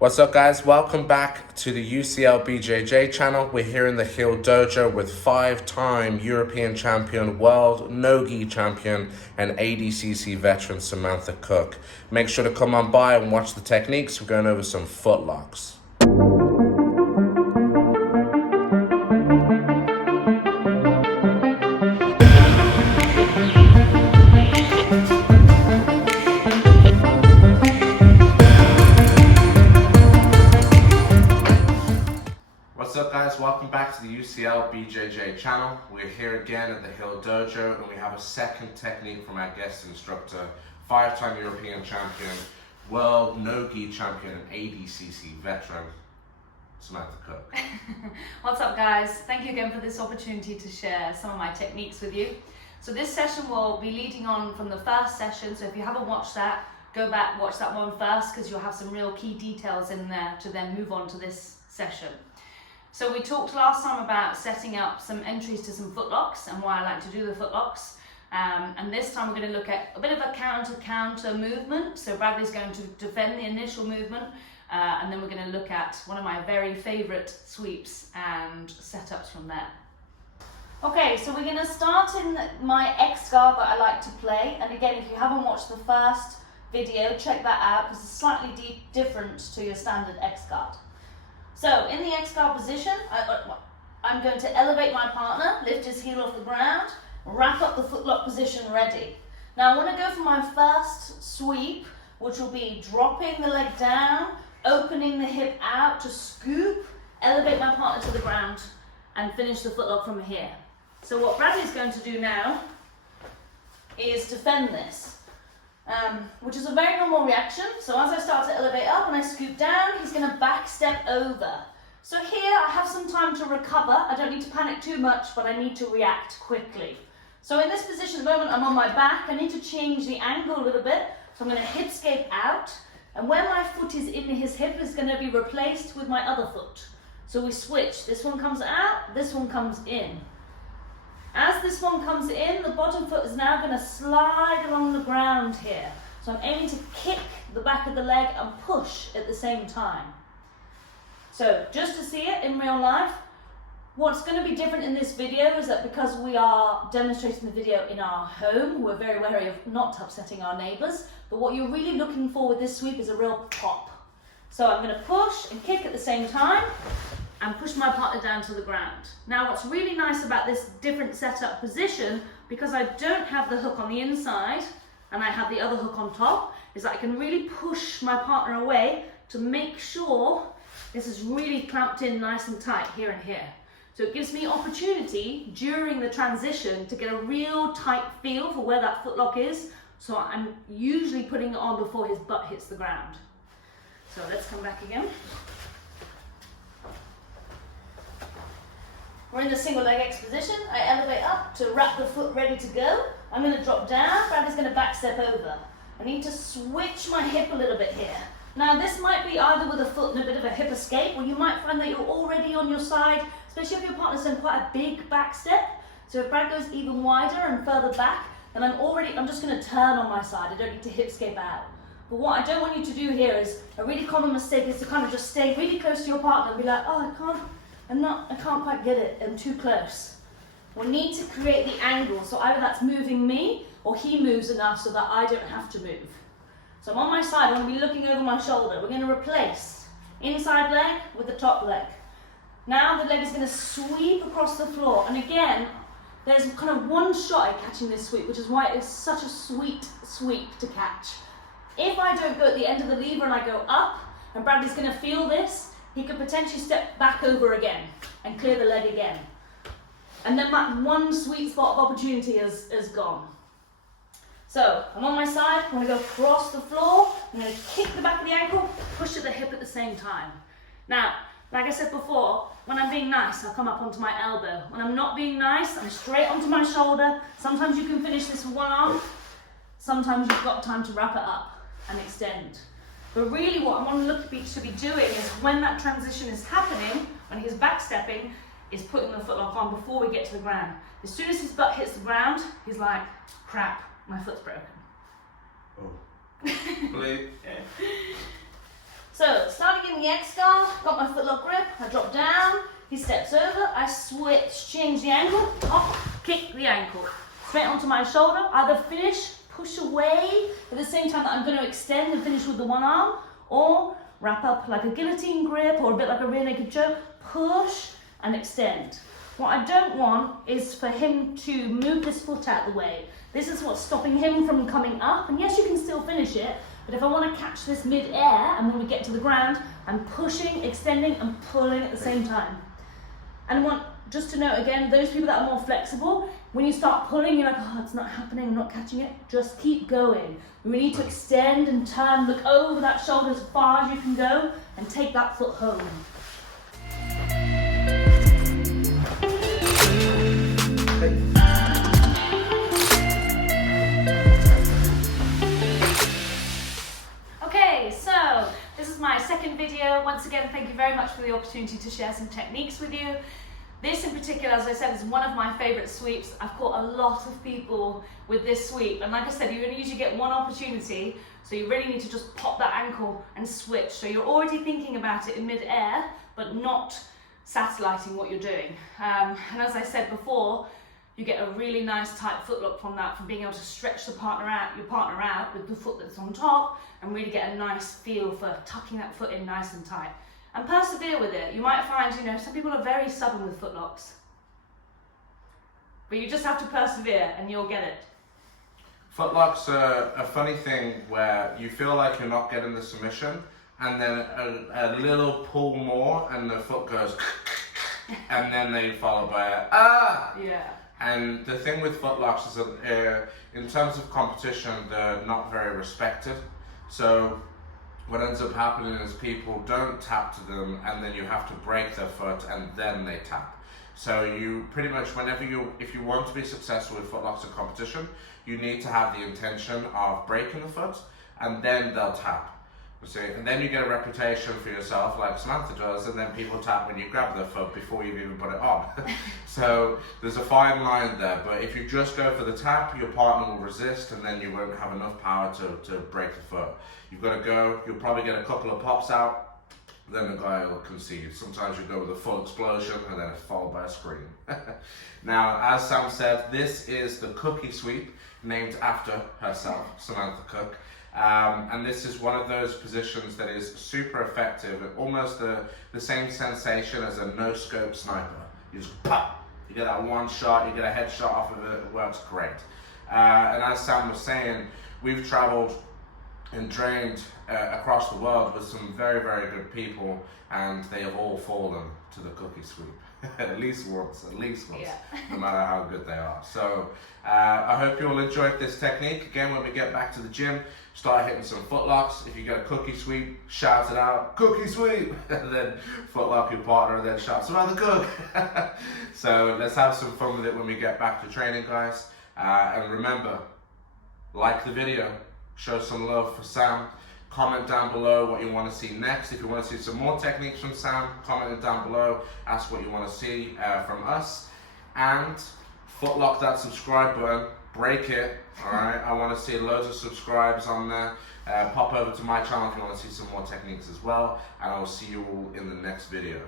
What's up, guys? Welcome back to the UCL BJJ channel. We're here in the Heel Dojo with 5-time European champion, world no-gi champion, and ADCC veteran Samantha Cook. Make sure to come on by and watch the techniques. We're going over some footlocks. What's up, guys? Welcome back to the UCL BJJ channel. We're here again at the Heel Dojo, and we have a second technique from our guest instructor, 5-time European champion, world no-gi champion, and ADCC veteran, Samantha Cook. What's up, guys? Thank you again for this opportunity to share some of my techniques with you. So this session will be leading on from the first session, so if you haven't watched that, go back, watch that one first, because you'll have some real key details in there to then move on to this session. So we talked last time about setting up some entries to some footlocks and why I like to do the footlocks. And this time we're going to look at a bit of a counter movement. So Bradley's going to defend the initial movement, and then we're going to look at one of my very favorite sweeps and setups from there. Okay, so we're going to start in my X guard that I like to play. And again, if you haven't watched the first video, check that out because it's slightly different to your standard X guard. So in the X guard position, I'm going to elevate my partner, lift his heel off the ground, wrap up the footlock position ready. Now I want to go for my first sweep, which will be dropping the leg down, opening the hip out to scoop, elevate my partner to the ground, and finish the footlock from here. So what Bradley's going to do now is defend this. Which is a very normal reaction. So as I start to elevate up and I scoop down, he's going to back step over. So here I have some time to recover. I don't need to panic too much, but I need to react quickly. So in this position at the moment, I'm on my back. I need to change the angle a little bit. So I'm going to hip scape out. And where my foot is in his hip is going to be replaced with my other foot. So we switch. This one comes out, this one comes in. As this one comes in, the bottom foot is now going to slide along the ground here. So I'm aiming to kick the back of the leg and push at the same time. So just to see it in real life, what's going to be different in this video is that because we are demonstrating the video in our home, we're very wary of not upsetting our neighbours. But what you're really looking for with this sweep is a real pop. So I'm going to push and kick at the same time and push my partner down to the ground. Now what's really nice about this different setup position, because I don't have the hook on the inside and I have the other hook on top, is that I can really push my partner away to make sure this is really clamped in nice and tight here and here. So it gives me opportunity during the transition to get a real tight feel for where that footlock is. So I'm usually putting it on before his butt hits the ground. So let's come back again. We're in the single leg X position. I elevate up to wrap the foot ready to go. I'm going to drop down. Bradley's going to back step over. I need to switch my hip a little bit here. Now this might be either with a foot and a bit of a hip escape, or you might find that you're already on your side, especially if your partner's done quite a big back step. So if Brad goes even wider and further back, then I'm just going to turn on my side. I don't need to hip escape out. But what I don't want you to do here is, a really common mistake is to kind of just stay really close to your partner and be like, oh, I can't quite get it, I'm too close. We need to create the angle, so either that's moving me or he moves enough so that I don't have to move. So I'm on my side, I'm going to be looking over my shoulder. We're going to replace inside leg with the top leg. Now the leg is going to sweep across the floor, and again, there's kind of one shot at catching this sweep, which is why it is such a sweet sweep to catch. If I don't go at the end of the lever and I go up, and Bradley's going to feel this, he could potentially step back over again and clear the leg again. And then that one sweet spot of opportunity is gone. So I'm on my side, I'm going to go across the floor, I'm going to kick the back of the ankle, push at the hip at the same time. Now, like I said before, when I'm being nice, I'll come up onto my elbow. When I'm not being nice, I'm straight onto my shoulder. Sometimes you can finish this with one arm, sometimes you've got time to wrap it up and extend. But really what I want to be doing is when that transition is happening, when he's back stepping, is putting the footlock on before we get to the ground. As soon as his butt hits the ground, he's like, crap, my foot's broken. Oh. Bleep. So, starting in the X guard, got my footlock grip, I drop down, he steps over, I switch, change the angle, up, kick the ankle. Straight onto my shoulder, either finish, push away, at the same time that I'm going to extend and finish with the one arm, or wrap up like a guillotine grip or a bit like a rear naked choke, push and extend. What I don't want is for him to move this foot out of the way. This is what's stopping him from coming up, and yes, you can still finish it, but if I want to catch this mid-air and when we get to the ground, I'm pushing, extending and pulling at the same time. And I want just to note again, those people that are more flexible, when you start pulling, you're like, oh, it's not happening, I'm not catching it. Just keep going. We need to extend and turn, look over that shoulder as far as you can go and take that foot home. Okay, so this is my second video. Once again, thank you very much for the opportunity to share some techniques with you. This in particular, as I said, is one of my favorite sweeps. I've caught a lot of people with this sweep. And like I said, you only usually get one opportunity. So you really need to just pop that ankle and switch. So you're already thinking about it in mid-air, but not satelliting what you're doing. And as I said before, you get a really nice tight footlock from that, from being able to stretch your partner out with the foot that's on top and really get a nice feel for tucking that foot in nice and tight. And persevere with it. You might find, some people are very stubborn with footlocks. But you just have to persevere and you'll get it. Footlocks are a funny thing where you feel like you're not getting the submission, and then a little pull more and the foot goes and then they follow by a ah! Yeah. And the thing with footlocks is that in terms of competition, they're not very respected. So what ends up happening is people don't tap to them, and then you have to break their foot and then they tap. So you pretty much, if you want to be successful with footlocks in competition, you need to have the intention of breaking the foot and then they'll tap. You see, and then you get a reputation for yourself like Samantha does, and then people tap when you grab their foot before you've even put it on. So there's a fine line there, but if you just go for the tap, your partner will resist and then you won't have enough power to break the foot. You've got to go, you'll probably get a couple of pops out, then the guy will concede. Sometimes you go with a full explosion and then it's followed by a scream. Now, as Sam said, this is the cookie sweep, named after herself, Samantha Cook. And this is one of those positions that is super effective, almost the same sensation as a no-scope sniper. You just pop, you get that one shot, you get a headshot off of it, it works great. And as Sam was saying, we've traveled and trained across the world with some very, very good people, and they have all fallen to the cookie sweep. at least once, yeah. No matter how good they are. So I hope you all enjoyed this technique. Again, when we get back to the gym, start hitting some footlocks. If you get a cookie sweep, shout it out, cookie sweep, and then footlock your partner and then shout, Samantha Cook. So let's have some fun with it when we get back to training, guys. And remember, like the video, show some love for Sam. Comment down below what you want to see next. If you want to see some more techniques from Sam, comment it down below. Ask what you want to see from us. And footlock that subscribe button. Break it. Alright, I want to see loads of subscribes on there. Pop over to my channel if you want to see some more techniques as well. And I will see you all in the next video.